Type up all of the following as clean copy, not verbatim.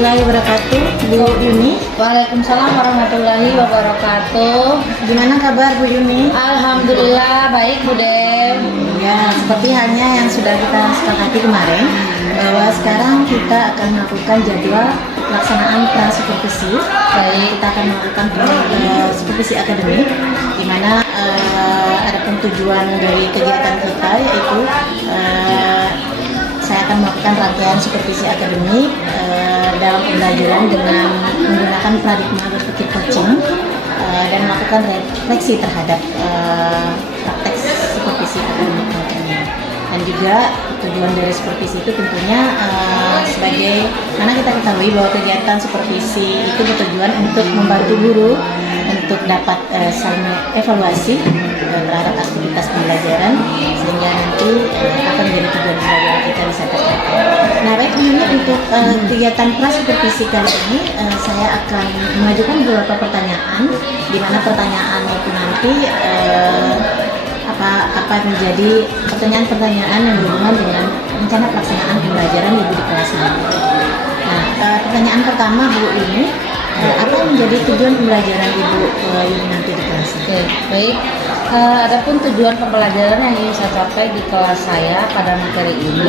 warahmatullahi wabarakatuh, Bu Yuni. Waalaikumsalam warahmatullahi wabarakatuh. Gimana kabar Bu Yuni? Alhamdulillah baik Bu Dem. Ya, seperti halnya yang sudah kita sepakati kemarin, bahwa sekarang kita akan melakukan jadwal pelaksanaan pra-supervisi. Baik, kita akan melakukan supervisi akademik, di mana ada tujuan dari kegiatan kita, yaitu saya akan melakukan rangkaian supervisi akademik dalam pembelajaran dengan menggunakan paradigma berpikir coaching dan melakukan refleksi terhadap praktek supervisi akademik ini. Dan juga tujuan dari supervisi itu tentunya sebagai, karena kita ketahui bahwa kegiatan supervisi itu bertujuan untuk membantu guru untuk dapat saling evaluasi terhadap aktivitas pembelajaran, sehingga nanti akan menjadi tujuan pembelajaran kita bisa tercapai. Nah, baik ini untuk kegiatan pra-supervisi kali ini saya akan mengajukan beberapa pertanyaan, di mana pertanyaan itu nanti apa menjadi pertanyaan-pertanyaan yang berhubungan dengan rencana pelaksanaan pembelajaran Ibu di kelas nanti. Nah, pertanyaan pertama Bu ini, apa menjadi tujuan pembelajaran Ibu nanti di kelas? Oke, baik. Adapun tujuan pembelajaran yang ingin saya capai di kelas saya pada materi ini,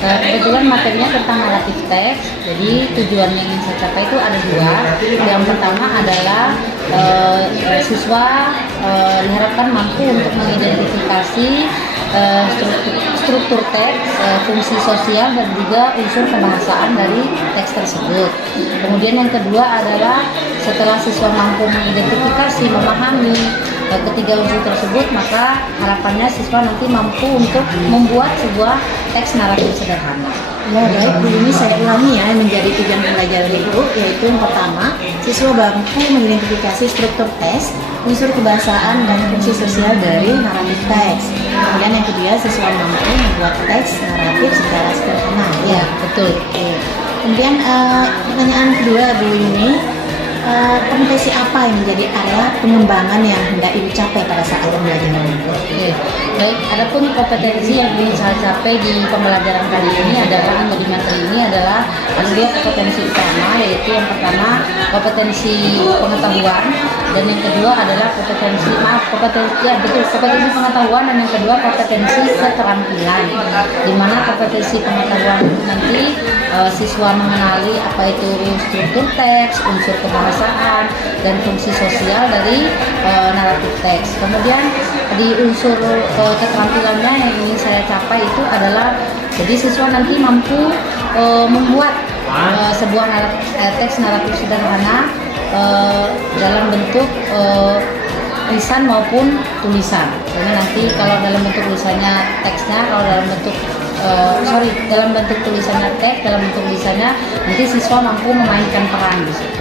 kebetulan materinya tentang naratif teks. Jadi tujuan yang ingin saya capai itu ada dua. Yang pertama adalah siswa diharapkan mampu untuk mengidentifikasi struktur teks, fungsi sosial, dan juga unsur kebahasaan dari teks tersebut. Kemudian yang kedua adalah setelah siswa mampu mengidentifikasi, memahami ketiga unsur tersebut, maka harapannya siswa nanti mampu untuk membuat sebuah teks naratif sederhana. Ya, baik Bu ini saya ulangi ya, menjadi tujuan pembelajaran itu, yaitu yang pertama, siswa mampu mengidentifikasi struktur teks, unsur kebahasaan, dan fungsi sosial dari naratif teks. Kemudian yang kedua, siswa mampu membuat teks naratif secara sederhana. Ya, betul. Kemudian pertanyaan kedua Bu Yuni, kompetensi apa yang menjadi area pengembangan yang hendak Ibu capai pada saat pembelajaran? Oke, baik. Adapun kompetensi yang ingin saya capai di pembelajaran kali ini adalah, atau di materi ini adalah, ada dua kompetensi utama, yaitu yang pertama kompetensi pengetahuan, dan yang kedua adalah kompetensi pengetahuan, dan yang kedua kompetensi keterampilan. Di mana kompetensi pengetahuan nanti siswa mengenali apa itu struktur teks, unsur kebahasaan, dan fungsi sosial dari naratif teks. Kemudian di unsur keterampilannya yang ingin saya capai itu adalah, jadi siswa nanti mampu membuat sebuah teks naratif sederhana dalam bentuk lisan maupun tulisan. Karena nanti kalau dalam bentuk lisannya teksnya, kalau dalam bentuk dalam bentuk tulisannya teks, dalam bentuk lisannya nanti siswa mampu memainkan peran di situ.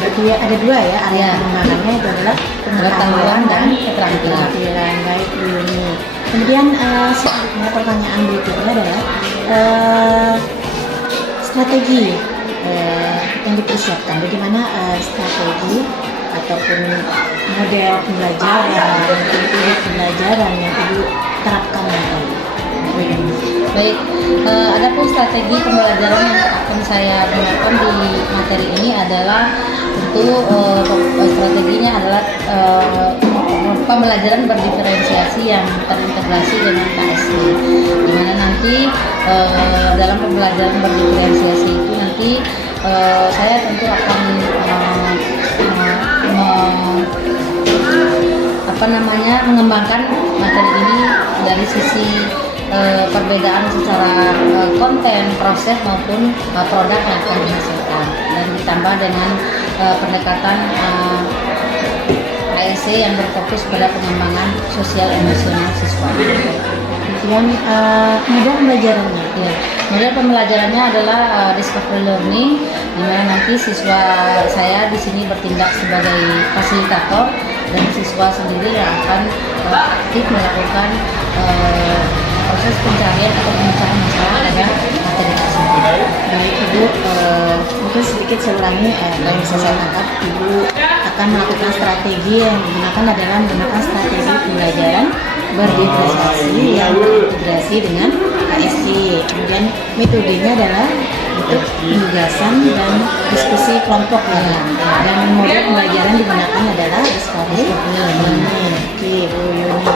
Berarti ada dua ya, area pengembangannya itu adalah pengetahuan dan keterampilan. Baik Bu Yuni. Kemudian selanjutnya pertanyaan berikutnya adalah strategi yang dipersiapkan. Bagaimana strategi ataupun model pembelajaran, metode pembelajaran yang Ibu terapkan nanti? Baik, adapun strategi pembelajaran yang akan saya gunakan di materi ini adalah tentu strateginya adalah pembelajaran berdiferensiasi yang terintegrasi dengan KSD, di mana nanti dalam pembelajaran berdiferensiasi itu nanti saya tentu akan mengembangkan materi ini dari sisi perbedaan secara konten, proses maupun produk yang akan dihasilkan, dan ditambah dengan pendekatan ASC yang berfokus pada pengembangan sosial emosional siswa. Kemudian model pembelajarannya, Ya, model pembelajarannya adalah discovery learning, di mana nanti siswa saya di sini bertindak sebagai fasilitator, dan siswa sendiri yang akan aktif melakukan proses pencarian atau pemecahan masalah pada materi tersebut. baik Ibu, mungkin sedikit saya ulangi yang bisa saya tangkap. Ibu akan melakukan strategi yang digunakan adalah menggunakan strategi pembelajaran berdifferensiasi yang terintegrasi dengan KSC. Kemudian metodenya adalah untuk penugasan dan diskusi kelompok ya. Dan model pembelajaran digunakan adalah Discovery Learning. Oke, Bu Yuni.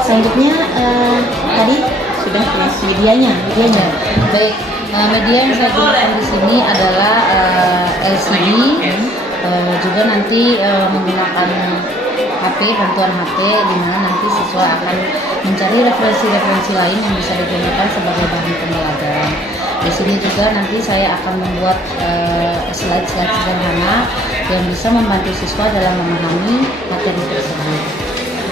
Selanjutnya tadi sudah ya medianya. Baik, media yang saya gunakan di sini adalah LCD, juga nanti menggunakan HP, bantuan HP, di mana nanti siswa akan mencari referensi-referensi lain yang bisa digunakan sebagai bahan pembelajaran. Di sini juga nanti saya akan membuat slide-slide sederhana yang bisa membantu siswa dalam memahami materi tersebut.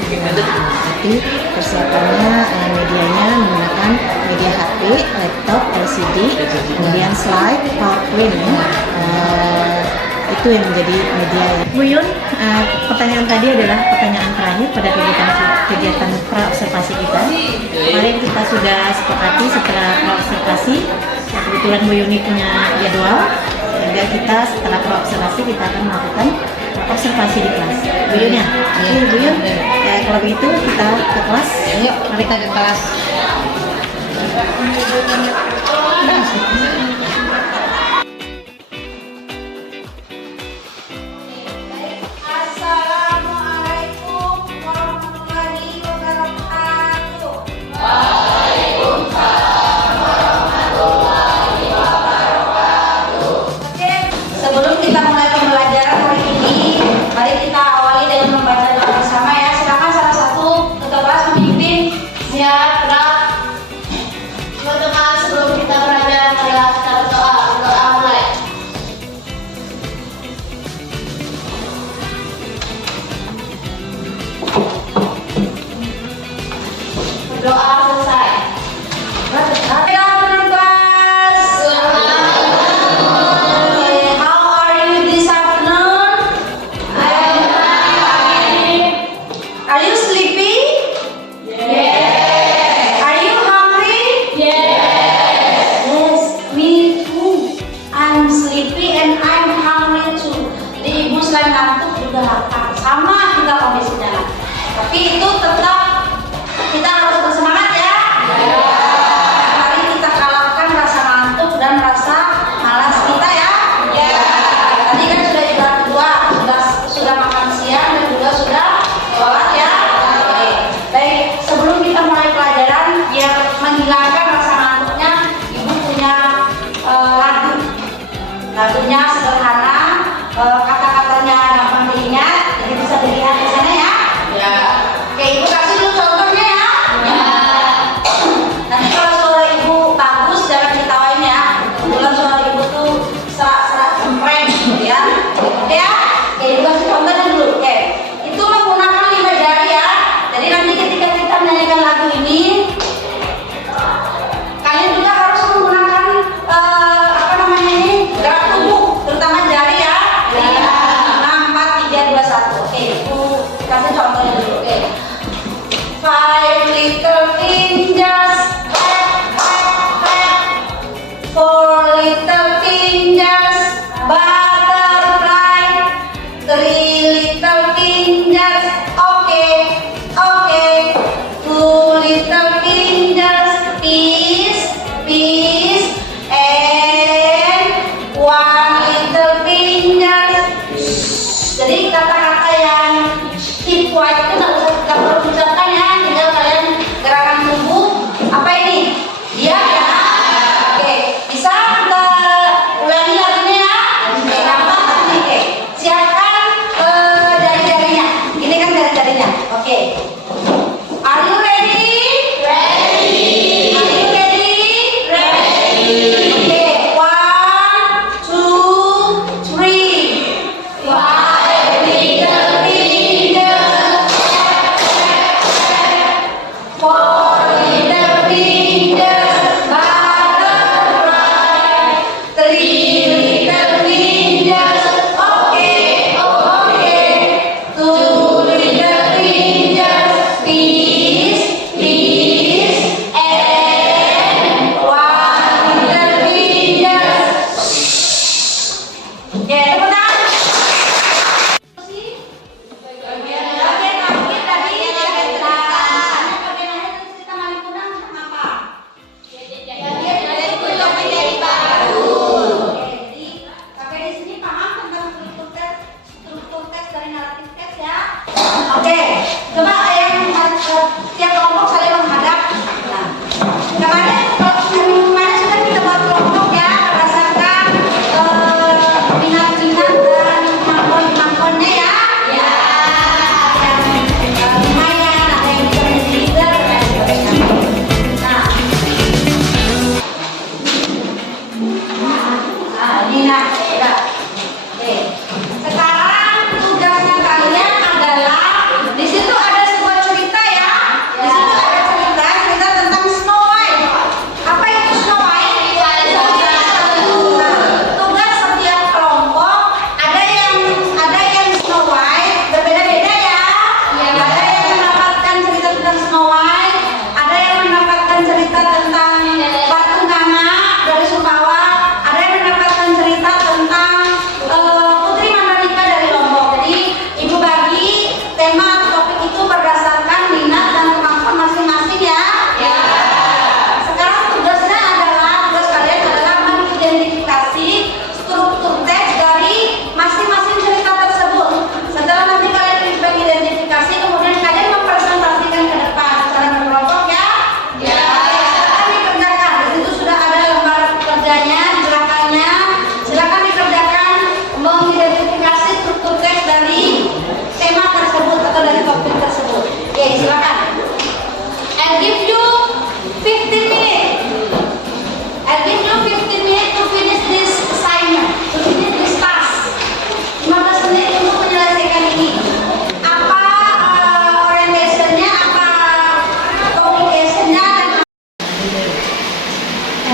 Jadi persiapannya medianya menggunakan media HP, laptop, LCD, kemudian slide, PowerPoint. Itu yang menjadi media. Bu Yun, pertanyaan tadi adalah pertanyaan terakhir pada kegiatan pra-observasi kita. Kemarin kita sudah sepakati setelah pra-observasi, kebetulan Bu Yuni punya jadwal, sehingga kita setelah pra-observasi kita akan melakukan observasi di kelas. Bu Yun ya? Oke, Bu Yun. Kalau begitu kita ke kelas. Yuk, kita ke kelas. Assalamualaikum warahmatullahi wabarakatuh. Oke, sebelum kita mulai pembelajaran hari ini, mari kita awali dengan membaca doa bersama ya. Silakan salah satu ketua kelas memimpin. Siap, gerak. Teman-teman, sebelum kita belajar, marilah kita berdoa. Berdoa mulai. Berdoa selesai. Assalamualaikum kelas. How are you this afternoon? Are you sleepy? Yes. Are you hungry? Yes, me too. I'm sleepy and I'm hungry too. Jadi ibu selain ngantuk juga lapar. Sama kita kondisinya. Tapi itu tetap kita harus bersemangat ya. Mari kita kalahkan rasa ngantuk dan rasa malas kita ya. Tadi kan sudah juga kedua, sudah makan siang dan juga sudah sholat ya. Oke. Baik, sebelum kita mulai pelajaran, biar menghilangkan rasa ngantuknya, ibu punya lagu. Lagunya sederhana, kata-katanya gampang diingat, jadi bisa dilihat di sana ya. Oke, ibu kasih dulu contohnya ya. Nanti kalau suara ibu bagus jangan ditawain ya. Kebetulan suara ibu tuh serak-serak cempreng gitu ya. Oke ya. Oke, ibu kasih contohnya dulu. Oke, itu menggunakan 5 jari ya. Jadi nanti ketika kita menyanyikan lagu ini, kalian juga harus menggunakan gerak tubuh, terutama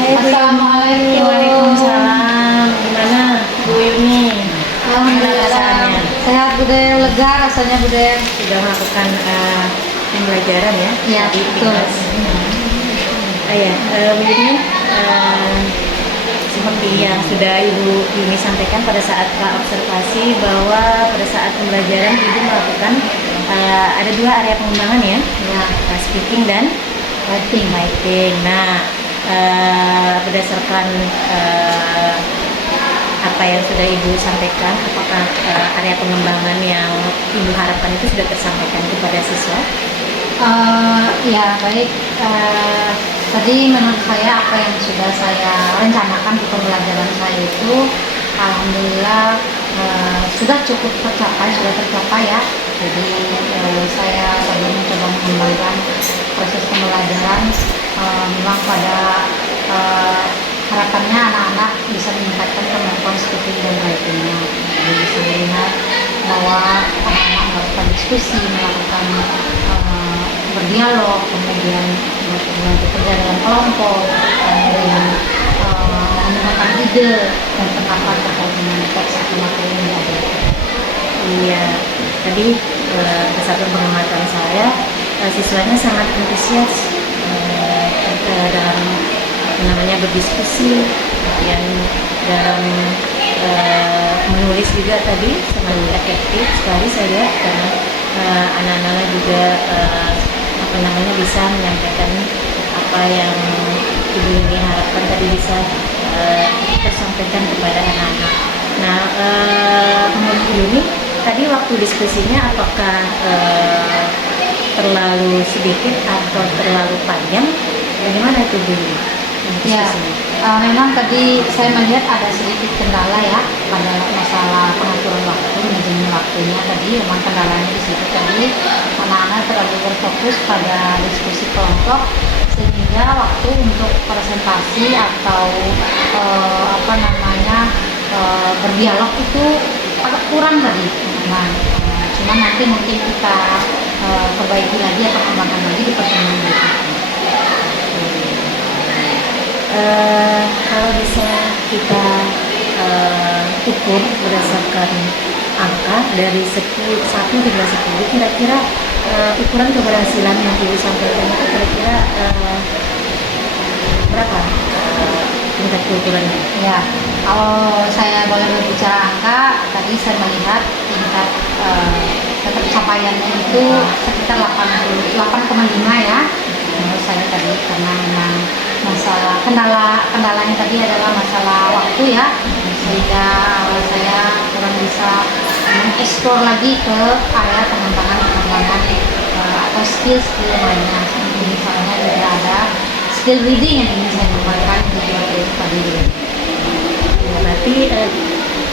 Assalamualaikum. Waalaikumsalam. Gimana Bu Yuni? Gimana perasaannya? Sehat Bude, lega rasanya Bude. Sudah melakukan pembelajaran ya? Iya, Di betul. kelas. Bu Yuni, seperti yang sudah Ibu Yuni sampaikan pada saat observasi bahwa pada saat pembelajaran Ibu melakukan ada 2 area pengembangan ya, speaking dan writing. Nah, berdasarkan apa yang sudah Ibu sampaikan, apakah area pengembangan yang Ibu harapkan itu sudah tersampaikan kepada siswa? Ya baik, tadi menurut saya apa yang sudah saya rencanakan di pembelajaran saya itu alhamdulillah sudah cukup tercapai ya. Jadi saya tadi mencoba mengembangkan proses pembelajaran, memang pada harapannya anak-anak bisa meningkatkan kemampuan speaking dan writing-nya. Jadi bisa melihat bahwa anak-anak melakukan diskusi, melakukan berdialog, kemudian bekerja dalam kelompok, kemudian menggunakan ide dan pendapat terkait dengan teks atau materi yang diajarkan. Iya, tadi berdasarkan pengamatan saya, siswanya sangat antusias dalam namanya berdiskusi, kemudian dalam menulis juga tadi sangat efektif sekali saya lihat, karena anak-anak juga bisa menyampaikan apa yang Ibu Yuni harapkan tadi bisa tersampaikan kepada anak-anak. Nah, menurut Ibu Yuni tadi waktu diskusinya apakah terlalu sedikit atau terlalu panjang? Bagaimana itu Bu Yuni? Ya, memang tadi saya melihat ada sedikit kendala ya pada masalah pengaturan waktu, manajemen waktunya tadi. Memang kendalanya di situ tadi, anak-anak terlalu berfokus pada diskusi kelompok sehingga waktu untuk presentasi atau berdialog itu agak kurang tadi. Nah, cuman nanti mungkin kita perbaiki lagi atau kembangkan lagi di pertemuan berikutnya. Kalau bisa kita ukur berdasarkan angka dari 1 hingga 10, kira-kira ukuran keberhasilan yang Ibu sampaikan itu kira-kira berapa tingkat keukurannya? Ya, kalau saya boleh berbicara angka, tadi saya melihat tingkat pencapaiannya itu sekitar 8,5 ya. Menurut saya tadi, karena memang masalah kendalanya tadi adalah masalah waktu ya, sehingga saya kurang bisa mengeksplor lagi ke area pengembangan atau skill lainnya. Misalnya juga ada skill reading yang ingin saya kembangkan di materi tadi.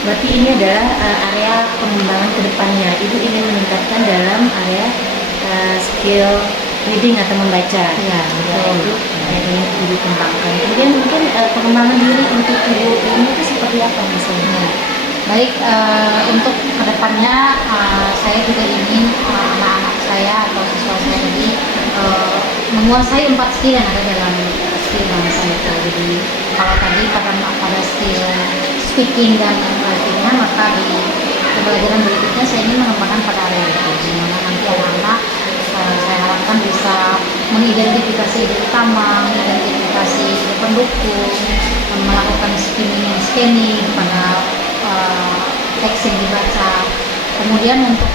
Berarti ini adalah area pengembangan kedepannya. Ibu ingin meningkatkan dalam area skill reading atau membaca. Iya, betul. Itu yang ingin Ibu kembangkan. Kemudian mungkin pengembangan diri untuk Ibu ini itu seperti apa misalnya? Baik, untuk kedepannya saya juga ingin anak-anak saya atau siswa saya tadi menguasai 4 skill yang ada dalam skill bahasa itu. Jadi kalau tadi pada skill speaking dan writing-nya, maka di pembelajaran berikutnya saya ingin mengembangkan pada area itu, di mana nanti anak-anak saya harapkan bisa mengidentifikasi ide utama, mengidentifikasi ide pendukung, melakukan skimming and scanning pada teks yang dibaca. Kemudian untuk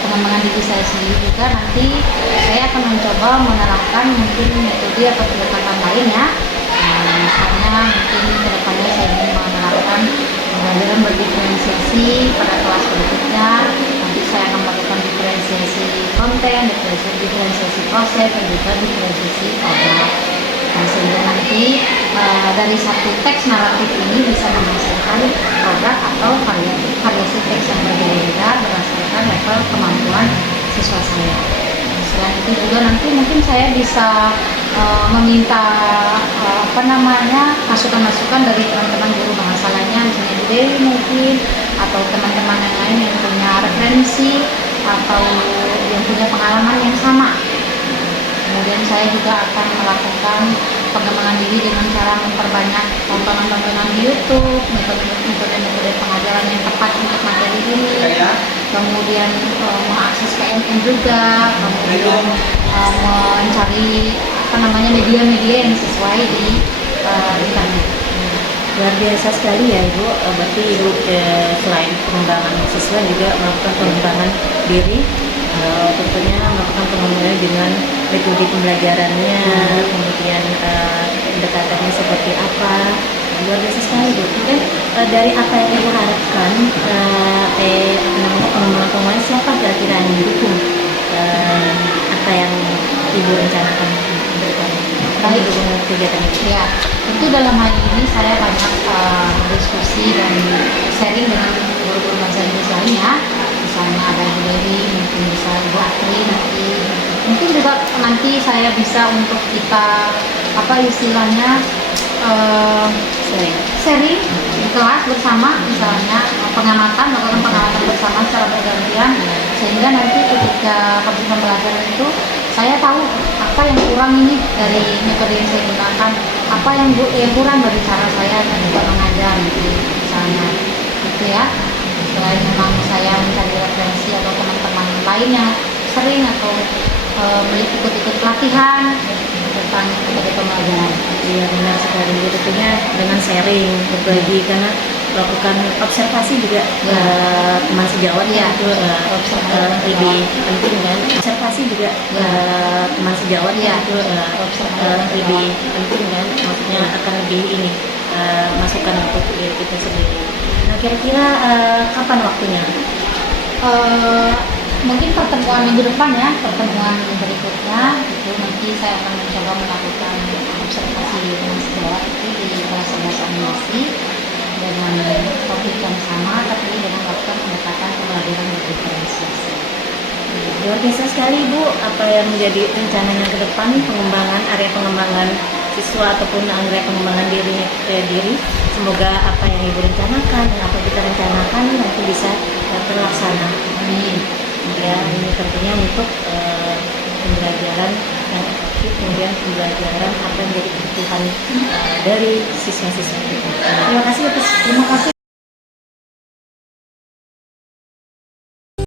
pengembangan diri saya sendiri juga nanti saya akan mencoba menerapkan mungkin metode atau pendekatan lain ya. Misalnya mungkin kedepannya saya ingin menerapkan pembelajaran berdiferensiasi pada kelas berikutnya. Nanti saya akan melakukan diferensiasi konten, diferensiasi proses, dan juga diferensiasi produk. Sehingga nanti dari satu teks naratif ini bisa menghasilkan produk atau variasi teks yang berbeda-beda berdasarkan level kemampuan siswa saya. Selain itu juga nanti mungkin saya bisa meminta masukan-masukan dari teman-teman guru bahasa lainnya, misalnya Bu Dewi mungkin, atau teman-teman yang lain yang punya referensi atau yang punya pengalaman yang sama. Kemudian saya juga akan melakukan pengembangan diri dengan cara memperbanyak tontonan-tontonan di YouTube, metode-metode pengajaran yang tepat untuk materi ini, kemudian mengakses PNN juga, kemudian mencari media-media yang sesuai di internet. Luar biasa sekali ya Ibu. Berarti Ibu selain pengembangan siswa juga melakukan pengembangan diri, tentunya melakukan pengembangan dengan metode pembelajarannya, kemudian pendekatannya seperti apa. Luar biasa sekali Bu. Mungkin dari apa yang Ibu harapkan, pengembangan siapa kira-kira yang mendukung apa yang Ibu rencanakan ke depannya? Baik. Mendukung kegiatan ini. Ya, tentu dalam hal ini saya banyak berdiskusi dan sharing dengan guru-guru bahasa Inggris lainnya. Misalnya ada Ibu Dewi, mungkin bisa Ibu Atri nanti. Mungkin juga nanti saya bisa untuk kita istilahnya sharing di kelas bersama, misalnya melakukan pengamatan bersama secara bergantian, sehingga nanti ketika proses pembelajaran itu saya tahu apa yang kurang ini dari metode yang saya gunakan, apa yang kurang dari cara saya juga mengajar misalnya, gitu ya. Selain memang saya mencari referensi atau teman-teman lain yang sering atau ikut-ikut pelatihan tentang metode pembelajaran. Iya benar sekali Bu, tentunya dengan sharing berbagi, karena melakukan observasi juga teman sejawat Iya, itu lebih penting kan. Observasi juga teman sejawat Iya, itu lebih penting kan, maksudnya akan lebih ini masukan untuk diri kita sendiri. Nah kira-kira kapan waktunya? Mungkin pertemuan minggu depan ya, pertemuan berikutnya itu nanti saya akan mencoba melakukan observasi dengan sejawat itu di kelas 11 animasi dengan topik yang sama, tapi dengan melakukan pendekatan pembelajaran berdiferensiasi. Luar biasa sekali Bu, apa yang menjadi rencananya ke depan, area pengembangan siswa ataupun area pengembangan diri. Semoga apa yang Ibu rencanakan dan apa kita rencanakan nanti bisa terlaksana. Amin. Ya, ini tentunya untuk pembelajaran yang efektif, kemudian pembelajaran apa yang menjadi kebutuhan dari siswa-siswa kita. Terima kasih atas